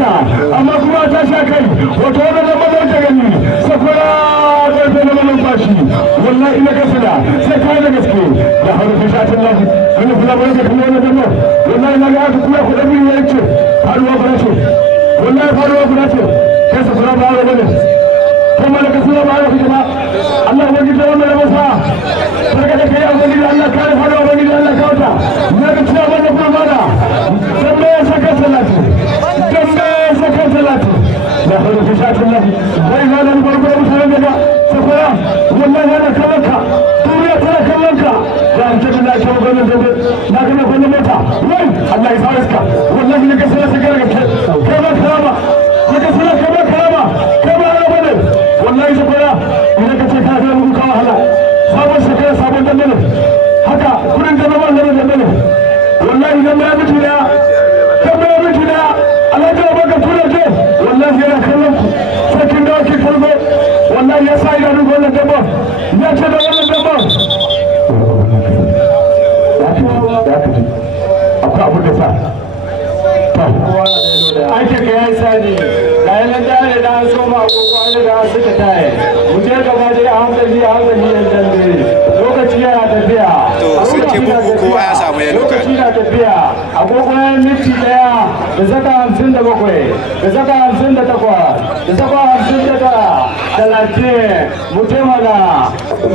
mata amma kuma ta sha kai wato wannan da mazan ta gani safara ƙarfe na numfashi wallahi na kasala sai kai da gaske da haru fi shatin lafi wani kula ba yake kuma wani dama wallahi na ga aka kula kuɗin biyu ya ce faruwa ba ce wallahi faruwa ba ce kai safara ba ya bane kuma da kasala ba ya fi ba Allah ya gida wannan da masa sarka da kai abin da Allah kare faruwa ba da Allah kawata na ga cewa wannan kuma bada dan me ya saka salati dan me ya saka salati da haru fi shatin lafi wai ga nan barko mutane da safara wallahi ana kallonka duniya tana kallonka da an tafi na kyau ganin gobe na gina kwanan mota wai Allah ya sa iska wallahi ne ka sai ka ga kai ba karama ka sai ka ba karama kai ba na bane wallahi safara idan ka ce ka ga mun kawo hala sabon shekara sabon dandane haka kudin da zaman da dandane wallahi idan ya mutu da kan ya mutu da Allah ya baka kudin ke wallahi yana kallon ku sai kin dawo ki kalbo wallahi ya sa idanun wannan dabba ya ce da wannan dabba akwai abu da sa ake ka ya sani ga yanar jari da an soma agogo an riga an suka taye mu je gaba dai a hankali yan dambe lokaci yana tafiya lokaci na tafiya agogo ya minti daya da saka 57 da saka 58 da saka 59 30 mu taimaka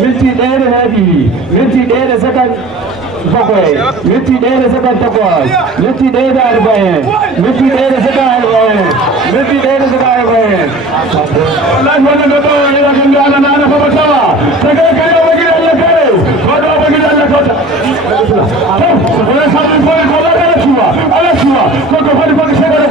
minti daya da rabi minti daya da saka bakwai minti ɗaya da sakan takwas minti ɗaya da 40 minti ɗaya da sakan 40 minti ɗaya da sakan 40 wallahi wannan da bawa ne kan ga ana na fa batawa ta kai kai da wani Allah kare ko da wani Allah kota to sai sabon ko da ala shuwa ko ko fadi ko sai da